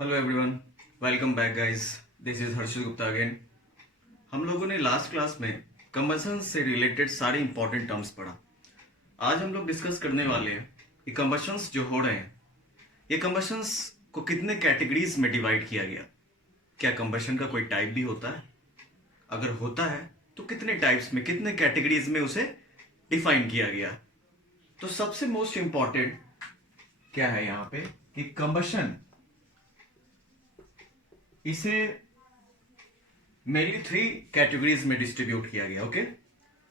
Hello everyone, welcome back guys. This is Harshit Gupta again. हम लोगों ने लास्ट क्लास में कंबशन से रिलेटेड सारे इंपॉर्टेंट टर्म्स पढ़ा। आज हम लोग डिस्कस करने वाले हैं कि कंबशंस जो हो रहे हैं, ये कंबशंस को कितने कैटेगरीज में डिवाइड किया गया। क्या कंबशन का कोई टाइप भी होता है? अगर होता है तो कितने टाइप्स में, कितने कैटेगरीज में उसे डिफाइन किया गया। तो सबसे मोस्ट इंपॉर्टेंट क्या है यहाँ पे कि कंबशन, इसे मेनली 3 कैटेगरीज में डिस्ट्रीब्यूट किया गया। ओके,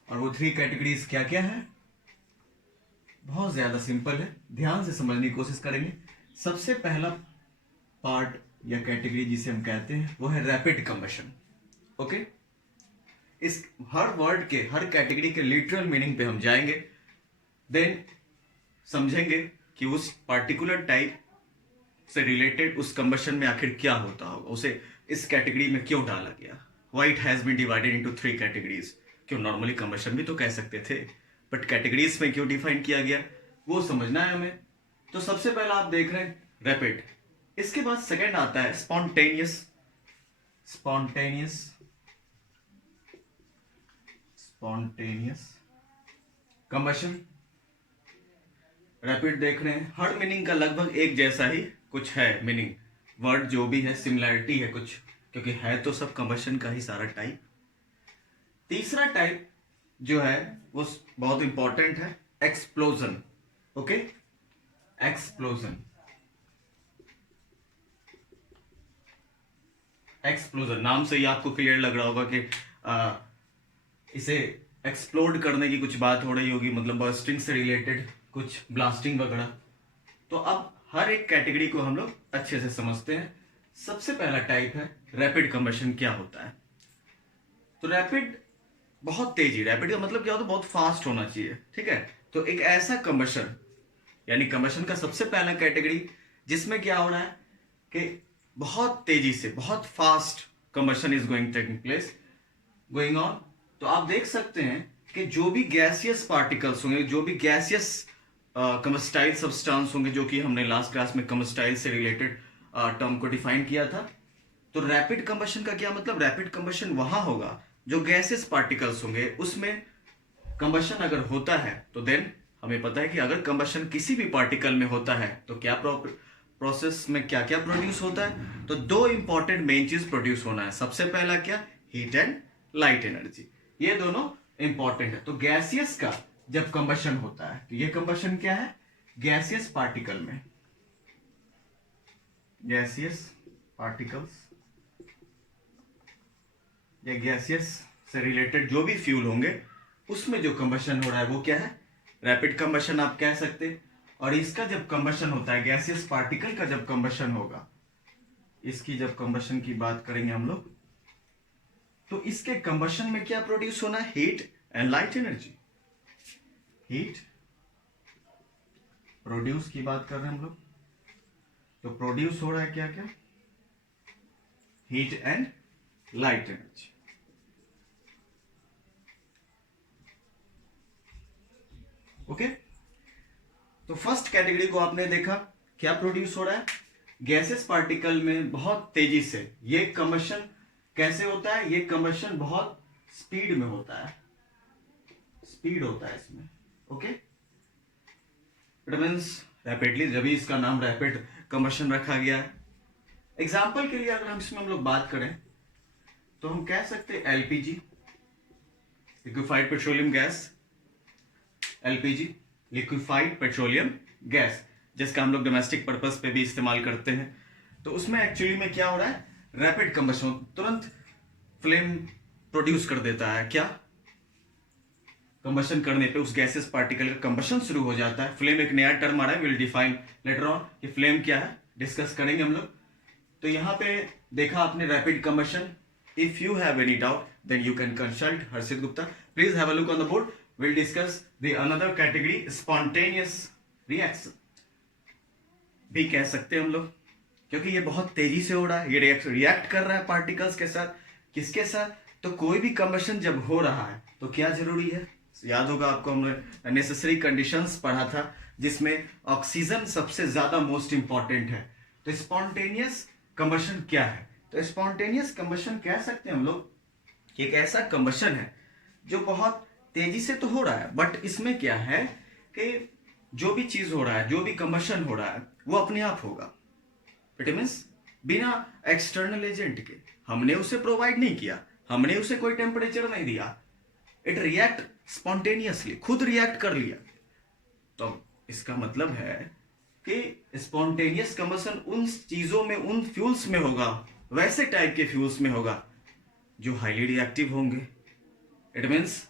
और वो 3 कैटेगरीज क्या क्या है? बहुत ज्यादा सिंपल है, ध्यान से समझने की कोशिश करेंगे। सबसे पहला पार्ट या कैटेगरी जिसे हम कहते हैं वो है रैपिड कंबशन। ओके, इस हर वर्ड के, हर कैटेगरी के लिटरल मीनिंग पे हम जाएंगे, देन समझेंगे कि उस पार्टिकुलर टाइप से रिलेटेड उस कंबशन में आखिर क्या होता होगा, उसे इस कैटेगरी में क्यों डाला गया। Why it has been divided into 3 categories. क्यों, नॉर्मली कंबशन भी तो कह सकते थे, बट कैटेगरीज में क्यों डिफाइन किया गया वो समझना है हमें। तो सबसे पहला आप देख रहे हैं रैपिड, इसके बाद सेकंड आता है spontaneous. Spontaneous spontaneous combustion. Rapid देख रहे हैं, हर मीनिंग का लगभग एक जैसा ही कुछ है मीनिंग, वर्ड जो भी है सिमिलैरिटी है कुछ, क्योंकि है तो सब कंबशन का ही सारा टाइप। तीसरा टाइप जो है वो बहुत इंपॉर्टेंट है, एक्सप्लोजन। Okay, explosion. एक्सप्लोजन नाम से ही आपको क्लियर लग रहा होगा कि इसे एक्सप्लोड करने की कुछ बात हो रही होगी, मतलब बर्स्टिंग से रिलेटेड कुछ, ब्लास्टिंग वगैरह। तो अब हर एक कैटेगरी को हम लोग अच्छे से समझते हैं। सबसे पहला टाइप है रैपिड कंबशन। क्या होता है? तो रैपिड बहुत तेजी, रैपिड का मतलब क्या होता है? बहुत फास्ट होना चाहिए। ठीक है, तो एक ऐसा कंबशन, यानी कंबशन का सबसे पहला कैटेगरी जिसमें क्या हो रहा है कि बहुत तेजी से, बहुत fast combustion is going taking place, going on. तो आप देख सकते हैं कि जो भी गैसियस पार्टिकल्स होंगे, जो भी गैसियस कम्बस्टाइल सब्सटेंस होंगे, जो कि हमने लास्ट क्लास में कम्बस्टाइल से रिलेटेड टर्म को डिफाइन किया था। तो रैपिड कंबशन का क्या मतलब? रैपिड कंबशन वहां होगा जो गैसियस पार्टिकल्स होंगे, उसमें कंबशन अगर होता है तो देन हमें पता है कि अगर कंबशन किसी भी पार्टिकल में होता है तो क्या प्रोसेस में क्या क्या प्रोड्यूस होता है। तो 2 इंपॉर्टेंट मेन चीज प्रोड्यूस होना है। सबसे पहला क्या? Heat and light energy. ये दोनों इंपॉर्टेंट है। तो गैसियस का जब कंबशन होता है तो ये कंबशन क्या है? गैसियस पार्टिकल में, गैसियस पार्टिकल्स या गैसियस से रिलेटेड जो भी फ्यूल होंगे उसमें जो कंबशन हो रहा है वो क्या है? रैपिड कंबशन आप कह सकते हैं। और इसका जब कंबशन होता है, गैसियस पार्टिकल का जब कंबशन होगा, इसकी जब कंबशन की बात करेंगे हम लोग, तो इसके कंबशन में क्या प्रोड्यूस होना है? Heat and light energy. Heat produce की बात कर रहे हैं हम लोग, तो प्रोड्यूस हो रहा है क्या क्या? Heat and light energy. Okay, तो फर्स्ट कैटेगरी को आपने देखा, क्या प्रोड्यूस हो रहा है? गैसेस पार्टिकल में बहुत तेजी से ये कंबशन कैसे होता है? ये कंबशन बहुत स्पीड में होता है, स्पीड होता है इसमें। ओके, इट मींस रैपिडली, जब भी इसका नाम रैपिड कंबशन रखा गया है। एग्जाम्पल के लिए अगर हम इसमें हम लोग बात करें तो हम कह सकते हैं LPG, liquefied petroleum gas. LPG, liquefied petroleum gas, जिसका हम लोग डोमेस्टिक पर्पस पे भी इस्तेमाल करते हैं। तो उसमें एक्चुअली में क्या हो रहा है? रैपिड कंबशन, तुरंत फ्लेम प्रोड्यूस कर देता है। क्या? कंबशन करने पे उस गैसेस पार्टिकल का कंबशन शुरू हो जाता है। फ्लेम एक नया टर्म आ रहा है, विल डिफाइन लेटर ऑन कि फ्लेम क्या है, डिस्कस करेंगे हम लोग। तो यहां पे देखा आपने rapid combustion. If you have any doubt then you can consult Harshit Gupta. Please have a look on the board. Will discuss the another category, spontaneous reaction भी कह सकते हैं हम लोग, क्योंकि ये बहुत तेजी से हो रहा है, ये रिएक्ट कर रहा है पार्टिकल्स के साथ। किसके साथ? तो कोई भी कंबशन जब हो रहा है तो क्या जरूरी है? याद होगा आपको, हमने नेसेसरी कंडीशंस पढ़ा था जिसमें ऑक्सीजन सबसे ज्यादा मोस्ट इंपॉर्टेंट है। तो स्पॉन्टेनियस कंबशन क्या है? तो स्पॉन्टेनियस कंबशन कह सकते हैं हम लोग एक ऐसा कंबशन है जो बहुत तेजी से तो हो रहा है, बट इसमें क्या है कि जो भी चीज हो रहा है, जो भी कंबशन हो रहा है, वो अपने आप होगा। इट मीन्स बिना एक्सटर्नल एजेंट के, हमने उसे प्रोवाइड नहीं किया, हमने उसे कोई टेम्परेचर नहीं दिया, इट रिएक्ट स्पॉन्टेनियसली, खुद रिएक्ट कर लिया। तो इसका मतलब है कि स्पॉन्टेनियस कंबशन उन चीजों में, उन फ्यूल्स में होगा, वैसे टाइप के फ्यूल्स में होगा जो हाईली रिएक्टिव होंगे। इट मीन्स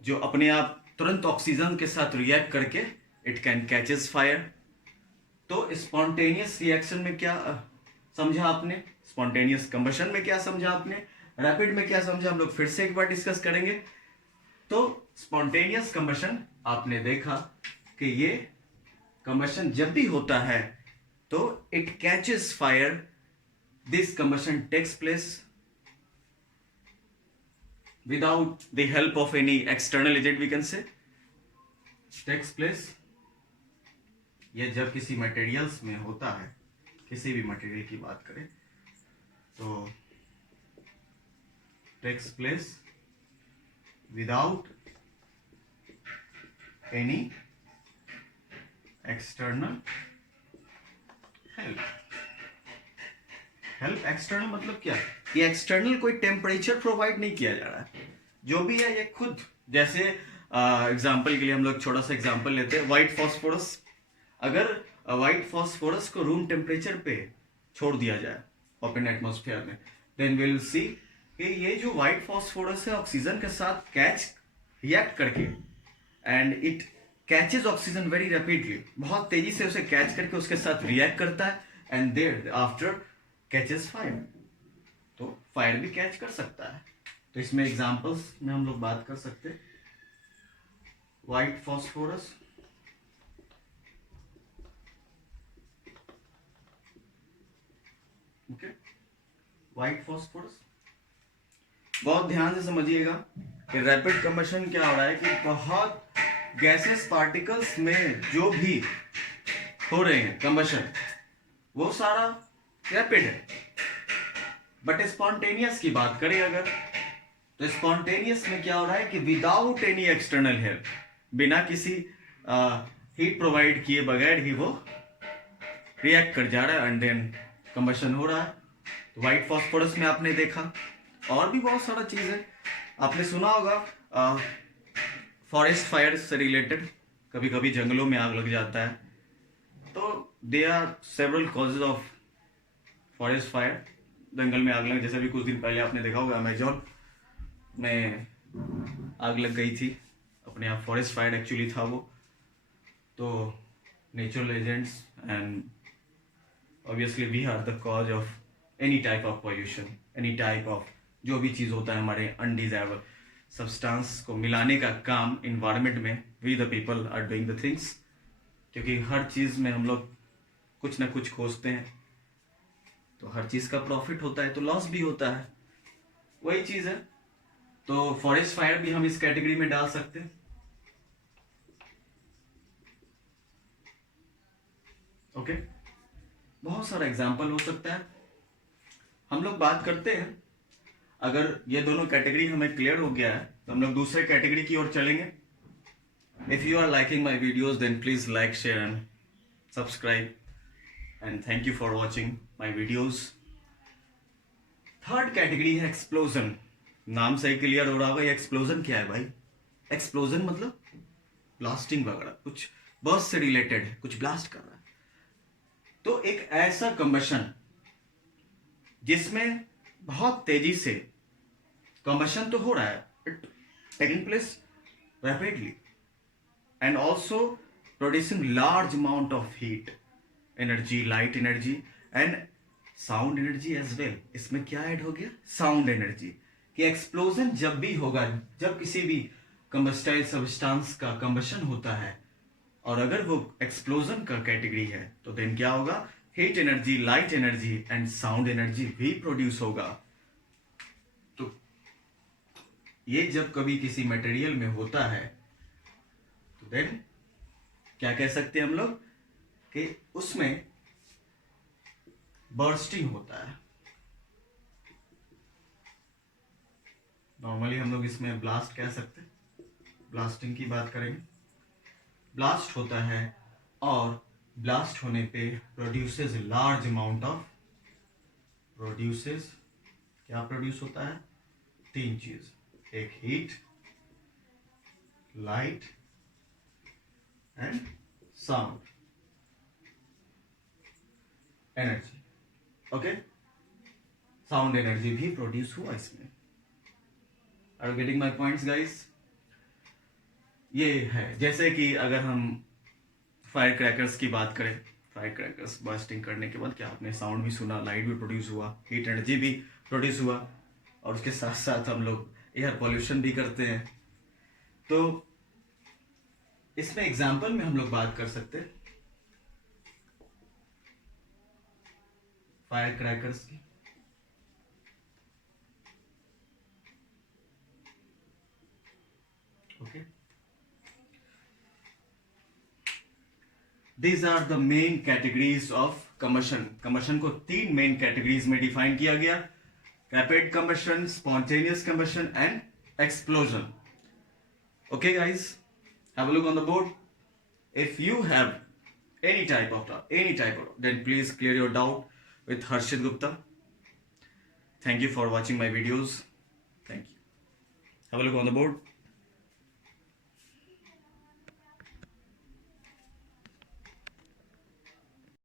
जो अपने आप तुरंत ऑक्सीजन के साथ रिएक्ट करके इट कैन कैचेस फायर। तो स्पॉन्टेनियस रिएक्शन में क्या समझा आपने, स्पॉन्टेनियस कंबशन में क्या समझा आपने, रैपिड में क्या समझा, हम लोग फिर से एक बार डिस्कस करेंगे। तो स्पॉन्टेनियस कंबशन आपने देखा कि ये कंबशन जब भी होता है तो it catches fire, this combustion takes place without the help of any external agent, we can say takes place। ये जब किसी मटेरियल्स में होता है, किसी भी मटेरियल की बात करें तो takes place without any external help। Help external मतलब क्या, ये एक्सटर्नल कोई टेम्परेचर प्रोवाइड नहीं किया जा रहा है, जो भी है ये खुद। जैसे एग्जांपल के लिए हम लोग छोटा सा एग्जांपल लेते हैं, व्हाइट फॉस्फोरस। अगर व्हाइट फॉस्फोरस को रूम टेम्परेचर पे छोड़ दिया जाए ओपन एटमॉस्फेयर में, देन विल सी कि ये जो व्हाइट फॉस्फोरस है ऑक्सीजन के साथ कैच रिएक्ट करके, and it catches oxygen very rapidly, बहुत तेजी से उसे कैच करके उसके साथ रिएक्ट करता है, and there after catches fire. तो फायर भी कैच कर सकता है। तो इसमें एग्जांपल्स में हम लोग बात कर सकते हैं, white phosphorus, okay, white phosphorus. बहुत ध्यान से समझिएगा कि रैपिड कंबशन क्या हो रहा है कि बहुत गैसेस पार्टिकल्स में जो भी हो रहे हैं कंबशन, वो सारा रैपिड है। बट स्पॉन्टेनियस की बात करें अगर, तो स्पॉन्टेनियस में क्या हो रहा है कि विदाउट एनी एक्सटर्नल हेल्प, बिना किसी हीट प्रोवाइड किए बगैर ही वो रिएक्ट कर जा रहा है, एंड देन कंबशन हो रहा है। तो व्हाइट फॉस्फोरस में आपने देखा, और भी बहुत सारा चीज है। आपने सुना होगा फॉरेस्ट फायर से रिलेटेड, कभी कभी जंगलों में आग लग जाता है। तो they are several causes of forest fire, जंगल में आग लग, जैसे भी कुछ दिन पहले आपने देखा होगा अमेजोन में आग लग गई थी, अपने आप फॉरेस्ट फायर एक्चुअली था वो। तो natural agents and obviously we are the cause of any type of pollution, any type of जो भी चीज़ होता है हमारे अनडिजायरेबल सब्सटेंस को मिलाने का काम इन्वायरमेंट में, we the people are doing the things. क्योंकि हर चीज़ में हम लोग कुछ ना कुछ खोजते हैं, तो हर चीज का प्रॉफिट होता है तो लॉस भी होता है, वही चीज है। तो फॉरेस्ट फायर भी हम इस कैटेगरी में डाल सकते हैं। ओके, बहुत सारा एग्जांपल हो सकता है। हम लोग बात करते हैं, अगर ये दोनों कैटेगरी हमें क्लियर हो गया है तो हम लोग दूसरे कैटेगरी की ओर चलेंगे। If you are liking my videos then please like, share and subscribe, and thank you for watching my videos. Third category है एक्सप्लोजन। नाम से ही क्लियर हो रहा होगा ये एक्सप्लोजन क्या है भाई। एक्सप्लोजन मतलब ब्लास्टिंग वगैरह, कुछ बर्स्ट से रिलेटेड है, कुछ ब्लास्ट कर रहा है। तो एक ऐसा कंबशन जिसमें बहुत तेजी से कंबशन तो हो रहा है, it taking place rapidly and also producing large amount of heat energy, light energy and sound energy as well. इसमें क्या ऐड हो गया, साउंड एनर्जी। कि एक्सप्लोजन जब भी होगा, जब किसी भी कंबस्टाइल सब्सटेंस का कंबशन होता है, और अगर वो एक्सप्लोजन का कैटेगरी है, तो देन क्या होगा, heat energy, light energy and sound energy भी प्रोड्यूस होगा। तो ये जब कभी किसी मटेरियल में होता है तो देन क्या कह सकते हैं हम लोग कि उसमें बर्स्टिंग होता है। नॉर्मली हम लोग इसमें ब्लास्ट कह सकते हैं, ब्लास्टिंग की बात करेंगे। ब्लास्ट होता है और ब्लास्ट होने पे produces large amount of, produces क्या प्रोड्यूस होता है? 3 चीज, एक heat, light and sound, energy. Okay, sound energy भी प्रोड्यूस हुआ इसमें। Are you getting my points guys? ये है जैसे कि अगर हम फायर क्रैकर्स की बात करें, फायर क्रैकर्स बर्स्टिंग करने के बाद क्या आपने साउंड भी सुना, लाइट भी प्रोड्यूस हुआ, हीट एनर्जी भी प्रोड्यूस हुआ, और उसके साथ साथ हम लोग एयर पॉल्यूशन भी करते हैं। तो इसमें एग्जाम्पल में हम लोग बात कर सकते हैं फायर क्रैकर्स की। Okay, These are the main categories of combustion. Combustion को 3 मेन कैटेगरीज में डिफाइन किया गया: rapid combustion, spontaneous combustion and explosion. Okay guys, have a look on the board. If you have any type of then please clear your doubt with Harshit Gupta. Thank you for watching my videos. Thank you. Have a look on the board.